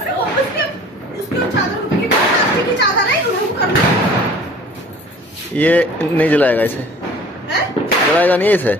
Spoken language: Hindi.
अरे वो उसके चादर की प्लास्टिक की चादर है, उन्हें कर लो। ये नहीं जलाएगा इसे, जलाएगा नहीं इसे।